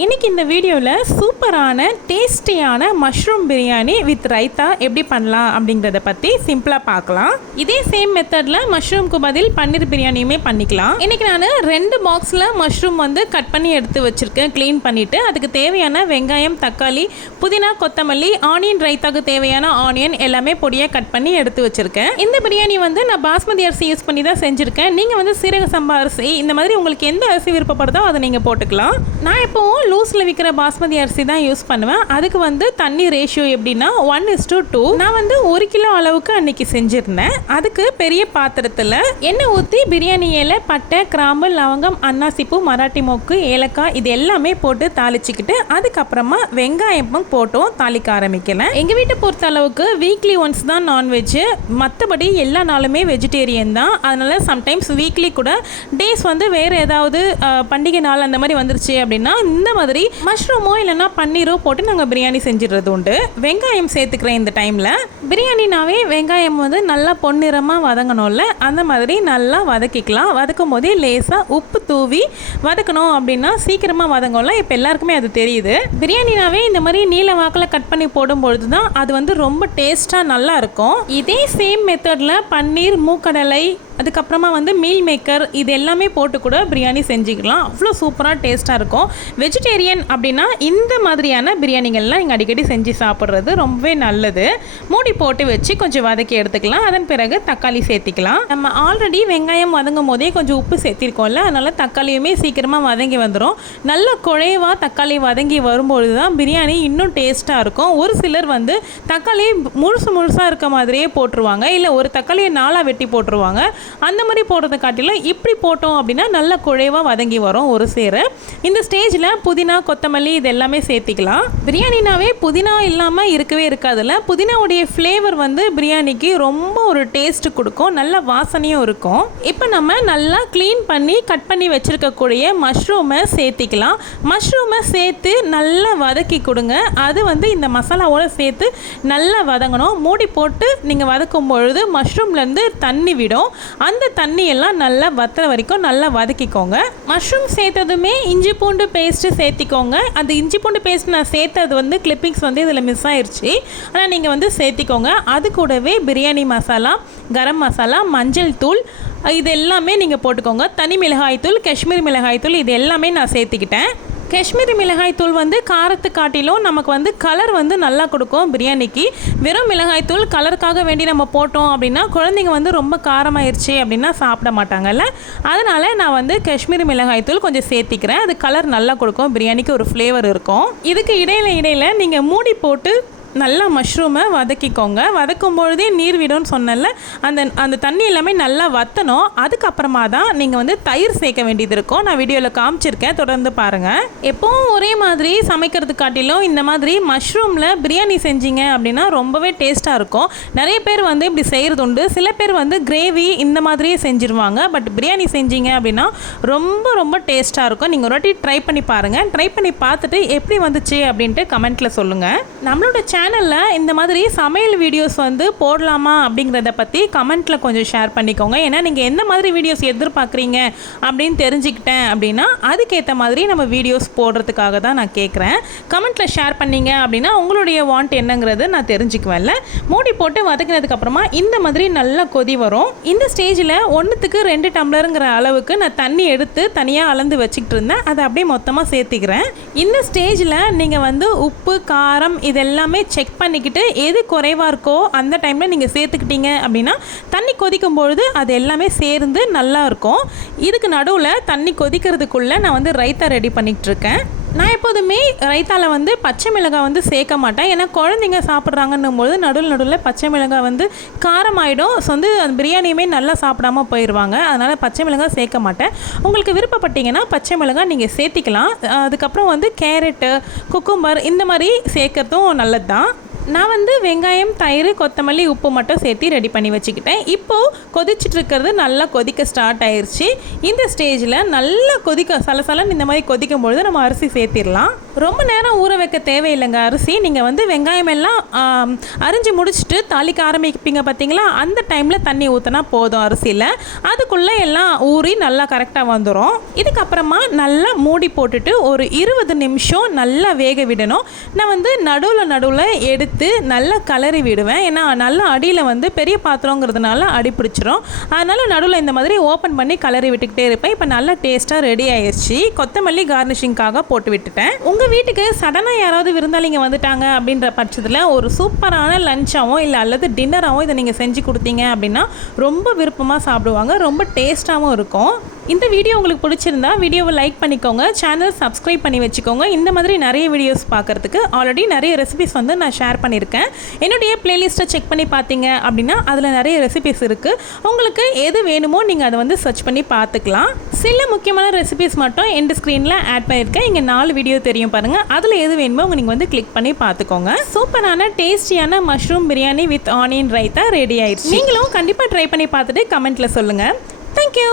இன்றைக்கி இந்த வீடியோவில் சூப்பரான டேஸ்டியான மஷ்ரூம் பிரியாணி வித் ரைத்தா எப்படி பண்ணலாம் அப்படிங்கிறத பற்றி சிம்பிளாக பார்க்கலாம். இதே சேம் மெத்தடில் மஷ்ரூம்க்கு பதில் பன்னீர் பிரியாணியுமே பண்ணிக்கலாம். இன்றைக்கி நான் 2 பாக்ஸில் மஷ்ரூம் வந்து கட் பண்ணி எடுத்து வச்சுருக்கேன். க்ளீன் பண்ணிவிட்டு அதுக்கு தேவையான வெங்காயம், தக்காளி, புதினா, கொத்தமல்லி, ஆனியன் ரைத்தாக்கு தேவையான ஆனியன் எல்லாமே பொடியாக கட் பண்ணி எடுத்து வச்சுருக்கேன். இந்த பிரியாணி வந்து நான் பாஸ்மதி அரிசி யூஸ் பண்ணி தான் செஞ்சுருக்கேன். நீங்கள் வந்து சீரக சம்பா அரிசி இந்த மாதிரி உங்களுக்கு எந்த அரிசி விருப்பப்படுதோ அதை நீங்கள் போட்டுக்கலாம். நான் இப்போவும் லூஸில் விற்கிற பாஸ்மதி அரிசி தான் யூஸ் பண்ணுவேன். அதுக்கு வந்து தண்ணி ரேஷியோ எப்படின்னா 1:2. நான் வந்து 1 கிலோ அளவுக்கு அன்னைக்கு செஞ்சுருந்தேன். அதுக்கு பெரிய பாத்திரத்தில் எண்ணெய் ஊற்றி பிரியாணி இலை, பட்டை, கிராம்பு, லவங்கம், அன்னாசிப்பூ, மராட்டி மொக்கு, ஏலக்காய் இது எல்லாமே போட்டு தாளிச்சிக்கிட்டு அதுக்கப்புறமா வெங்காயமும் போட்டோம் தாளிக்க ஆரம்பிக்கல. எங்கள் வீட்டை பொறுத்த அளவுக்கு வீக்லி ஒன்ஸ் தான் நான்வெஜ், மற்றபடி எல்லா நாளுமே வெஜிடேரியன் தான். அதனால் சம்டைம்ஸ் வீக்லி கூட டேஸ் வந்து வேறு ஏதாவது பண்டிகை நாள் அந்த மாதிரி வந்துருச்சு அப்படின்னா இந்த மாதிரி மஷ்ரூமோ இல்லைன்னா பன்னீரோ போட்டு நாங்கள் பிரியாணி செஞ்சிடுறது உண்டு. வெங்காயம் சேர்த்துக்கிறேன் இந்த டைமில். பிரியாணினாவே வெங்காயம் வந்து நல்லா பொன்னிறமாக வதங்கணும்ல, அந்த மாதிரி நல்லா வதக்கிக்கலாம். வதக்கும் போதே லேசாக உப்பு தூவி வதக்கணும் அப்படின்னா சீக்கிரமாக வதங்கும்ல. இப்போ எல்லாருக்குமே அது தெரியுது. பிரியாணினாவே இந்த மாதிரி நீல வாக்கில் கட் பண்ணி போடும்பொழுது தான் அது வந்து ரொம்ப டேஸ்ட்டாக நல்லா இருக்கும். இதே சேம் மெத்தடில் பன்னீர், மூக்கடலை, அதுக்கப்புறமா வந்து மீல் மேக்கர் இது எல்லாமே போட்டு கூட பிரியாணி செஞ்சுக்கலாம். அவ்வளோ சூப்பராக டேஸ்ட்டாக இருக்கும். வெஜிடேரியன் அப்படின்னா இந்த மாதிரியான பிரியாணிகள்லாம் நீங்கள் அடிக்கடி செஞ்சு சாப்பிட்றது ரொம்பவே நல்லது. மூடி போட்டு வச்சு கொஞ்சம் வதக்கி எடுத்துக்கலாம். அதன் பிறகு தக்காளி சேர்த்திக்கலாம். நம்ம ஆல்ரெடி வெங்காயம் வதங்கும் போதே கொஞ்சம் உப்பு சேர்த்திருக்கோம்ல, அதனால் தக்காளியுமே சீக்கிரமாக வதங்கி வந்துடும். நல்ல குழைவாக தக்காளி வதங்கி வரும்பொழுது தான் பிரியாணி இன்னும் டேஸ்ட்டாக இருக்கும். ஒரு சிலர் வந்து தக்காளி முழுசாக இருக்க மாதிரியே போட்டுருவாங்க, இல்லை ஒரு தக்காளியை 4 வெட்டி போட்டுருவாங்க. அந்த மாதிரி போடுறத காட்டிலும் இப்படி போட்டோம் அப்படின்னா நல்ல குழைவாக வதங்கி வரும் ஒரு சேர. இந்த ஸ்டேஜில் புதினா, கொத்தமல்லி இது எல்லாமே சேர்த்திக்கலாம். பிரியாணினாவே புதினா இல்லாமல் இருக்கவே இருக்காதுல்ல. புதினாவுடைய ஃப்ளேவர் வந்து பிரியாணிக்கு ரொம்ப ஒரு டேஸ்ட் கொடுக்கும், நல்ல வாசனையும் இருக்கும். இப்போ நம்ம நல்லா க்ளீன் பண்ணி கட் பண்ணி வச்சுருக்கக்கூடிய மஷ்ரூமை சேர்த்திக்கலாம். மஷ்ரூமை சேர்த்து நல்லா வதக்கி கொடுங்க. அது வந்து இந்த மசாலாவோடு சேர்த்து நல்லா வதங்கணும். மூடி போட்டு நீங்கள் வதக்கும் பொழுது மஷ்ரூம்லேருந்து தண்ணி விடும். அந்த தண்ணியெல்லாம் நல்லா வத்துற வரைக்கும் நல்லா வதக்கிக்கோங்க. மஷ்ரூம் சேர்த்ததுமே இஞ்சி பூண்டு பேஸ்ட்டு சேர்த்திக்கோங்க. அந்த இஞ்சி பூண்டு பேஸ்ட் நான் சேர்த்தது வந்து கிளிப்பிங்ஸ் வந்து இதில் மிஸ் ஆயிடுச்சு, ஆனால் நீங்கள் வந்து சேர்த்திக்கோங்க. அது கூடவே பிரியாணி மசாலா, கரம் மசாலா, மஞ்சள் தூள் இது எல்லாமே நீங்கள் போட்டுக்கோங்க. தனி மிளகாய் தூள், காஷ்மீரி மிளகாய் தூள் இது எல்லாமே நான் சேர்த்திக்கிட்டேன். காஷ்மீரி மிளகாய் தூள் வந்து காரத்து காட்டிலும் நமக்கு வந்து கலர் வந்து நல்லா கொடுக்கும் பிரியாணிக்கு. வெறும் மிளகாய் தூள் கலருக்காக வேண்டி நம்ம போட்டோம் அப்படின்னா குழந்தைங்க வந்து ரொம்ப காரமாயிருச்சு அப்படின்னா சாப்பிட மாட்டாங்கல்ல. அதனால் நான் வந்து காஷ்மீரி மிளகாய் தூள் கொஞ்சம் சேர்த்திக்கிறேன். அது கலர் நல்லா கொடுக்கும், பிரியாணிக்கு ஒரு ஃப்ளேவர் இருக்கும். இதுக்கு இடையில நீங்கள் மூடி போட்டு நல்லா மஷ்ரூமை வதக்கிக்கோங்க. வதக்கும் பொழுதே நீர் விடும்னு சொன்னல, அந்த தண்ணி எல்லாமே நல்லா வற்றணும். அதுக்கப்புறமா தான் நீங்கள் வந்து தயிர் சேர்க்க வேண்டியது இருக்கும். நான் வீடியோவில் காமிச்சிருக்கேன், தொடர்ந்து பாருங்கள். எப்போவும் ஒரே மாதிரி சமைக்கிறது காட்டிலும் இந்த மாதிரி மஷ்ரூமில் பிரியாணி செஞ்சீங்க அப்படின்னா ரொம்பவே டேஸ்ட்டாக இருக்கும். நிறைய பேர் வந்து இப்படி செய்கிறது உண்டு. சில பேர் வந்து கிரேவி இந்த மாதிரியே செஞ்சுருவாங்க. பட் பிரியாணி செஞ்சீங்க அப்படின்னா ரொம்ப ரொம்ப டேஸ்ட்டாக இருக்கும். நீங்கள் ஒரு வாட்டி ட்ரை பண்ணி பாருங்கள். ட்ரை பண்ணி பார்த்துட்டு எப்படி வந்துச்சு அப்படின்ட்டு கமெண்ட்டில் சொல்லுங்கள். நம்மளோட சேனலில் இந்த மாதிரி சமையல் வீடியோஸ் வந்து போடலாமா அப்படிங்கிறத பற்றி கமெண்ட்டில் கொஞ்சம் ஷேர் பண்ணிக்கோங்க. ஏன்னா நீங்கள் எந்த மாதிரி வீடியோஸ் எதிர்பார்க்குறீங்க அப்படின்னு தெரிஞ்சுக்கிட்டேன் அப்படின்னா அதுக்கேற்ற மாதிரி நம்ம வீடியோஸ் போடுறதுக்காக தான் நான் கேட்குறேன். கமெண்ட்டில் ஷேர் பண்ணிங்க அப்படின்னா உங்களுடைய வாண்ட் என்னங்கிறது நான் தெரிஞ்சுக்குவேன்ல. மூடி போட்டு வதக்கினதுக்கப்புறமா இந்த மாதிரி நல்லா கொதி வரும். இந்த ஸ்டேஜில் 1க்கு 2 டம்ளருங்கிற அளவுக்கு நான் தண்ணி எடுத்து தனியாக அளந்து வச்சுக்கிட்டு இருந்தேன். அதை அப்படியே மொத்தமாக சேர்த்திக்கிறேன். இந்த ஸ்டேஜில் நீங்கள் வந்து உப்பு, காரம் இதெல்லாமே செக் பண்ணிக்கிட்டு எது குறைவாக இருக்கோ அந்த டைமில் நீங்கள் சேர்த்துக்கிட்டீங்க அப்படின்னா தண்ணி கொதிக்கும் பொழுது அது எல்லாமே சேர்ந்து நல்லா இருக்கும். இதுக்கு நடுவில் தண்ணி கொதிக்கிறதுக்குள்ளே நான் வந்து ரைத்தா ரெடி பண்ணிகிட்டு இருக்கேன். நான் எப்போதுமே ரைத்தாவில் வந்து பச்சை மிளகாய் வந்து சேர்க்க மாட்டேன். ஏன்னா குழந்தைங்க சாப்பிட்றாங்கன்னும் போது நடுவில் பச்சை மிளகாய் வந்து காரமாயிடும். ஸோ வந்து அந்த பிரியாணியுமே நல்லா சாப்பிடாமல் போயிடுவாங்க. அதனால் பச்சை மிளகாய் சேர்க்க மாட்டேன். உங்களுக்கு விருப்பப்பட்டீங்கன்னா பச்சை மிளகாய் நீங்கள் சேர்த்திக்கலாம். அதுக்கப்புறம் வந்து கேரட்டு, குக்கும்பர் இந்த மாதிரி சேர்க்கறதும் நல்லது தான். நான் வந்து வெங்காயம், தயிர், கொத்தமல்லி, உப்பு மட்டும் சேர்த்து ரெடி பண்ணி வச்சுக்கிட்டேன். இப்போது கொதிச்சுட்டு இருக்கிறது நல்லா கொதிக்க ஸ்டார்ட் ஆயிடுச்சு. இந்த ஸ்டேஜில் நல்லா கொதிக்க சலசலன்னு இந்த மாதிரி கொதிக்கும் பொழுது நம்ம அரிசி சேர்த்திடலாம். ரொம்ப நேரம் ஊற வைக்க தேவையில்லைங்க அரிசி. நீங்கள் வந்து வெங்காயம் எல்லாம் அரிஞ்சு முடிச்சுட்டு தாளிக்க ஆரம்பிப்பீங்க பார்த்தீங்களா, அந்த டைமில் தண்ணி ஊற்றினா போதும் அரிசியில். அதுக்குள்ளே எல்லாம் ஊறி நல்லா கரெக்டாக வந்துடும். இதுக்கப்புறமா நல்லா மூடி போட்டுட்டு ஒரு 20 நிமிஷம் நல்லா வேக விடணும். நான் வந்து நடுவில் எடுத்து நல்லா கலரி விடுவேன். ஏன்னா நல்லா அடியில் வந்து பெரிய பாத்திரங்கிறதுனால அடி பிடிச்சிரும். அதனால் நடுவில் இந்த மாதிரி ஓப்பன் பண்ணி கலரி விட்டுக்கிட்டே இருப்பேன். இப்போ நல்லா டேஸ்ட்டாக ரெடி ஆயிடுச்சு. கொத்தமல்லி கார்னிஷிங்காக போட்டு விட்டுட்டேன். உங்கள் வீட்டுக்கு சடனாக யாராவது விருந்தாளிங்க வந்துட்டாங்க அப்படின்ற பட்சத்தில் ஒரு சூப்பரான லஞ்சாவோ இல்லை அல்லது டின்னராகவோ இதை நீங்கள் செஞ்சு கொடுத்தீங்க அப்படின்னா ரொம்ப விருப்பமாக சாப்பிடுவாங்க. ரொம்ப டேஸ்ட்டாகவும் இருக்கும். இந்த வீடியோ உங்களுக்கு பிடிச்சிருந்தா வீடியோவை லைக் பண்ணிக்கோங்க, சேனல் சப்ஸ்கிரைப் பண்ணி வச்சுக்கோங்க. இந்த மாதிரி நிறைய வீடியோஸ் பார்க்குறதுக்கு ஆல்ரெடி நிறைய ரெசிபிஸ் வந்து நான் ஷேர் பண்ணியிருக்கேன். என்னுடைய பிளேலிஸ்ட்டை செக் பண்ணி பார்த்தீங்க அப்படின்னா அதில் நிறைய ரெசிபிஸ் இருக்குது. உங்களுக்கு எது வேணுமோ நீங்கள் அதை வந்து சர்ச் பண்ணி பார்த்துக்கலாம். சில முக்கியமான ரெசிபிஸ் மட்டும் எண்ட் ஸ்க்ரீனில் ஆட் பண்ணியிருக்கேன். இங்கே 4 வீடியோ தெரியும் பாருங்கள். அதில் எது வேணுமோ நீங்கள் வந்து கிளிக் பண்ணி பார்த்துக்கோங்க. சூப்பரான டேஸ்டியான mushroom biryani with onion raita ready ஆயிடுச்சு. நீங்களும் கண்டிப்பாக ட்ரை பண்ணி பார்த்துட்டு கமெண்ட்டில் சொல்லுங்கள். தேங்க்யூ.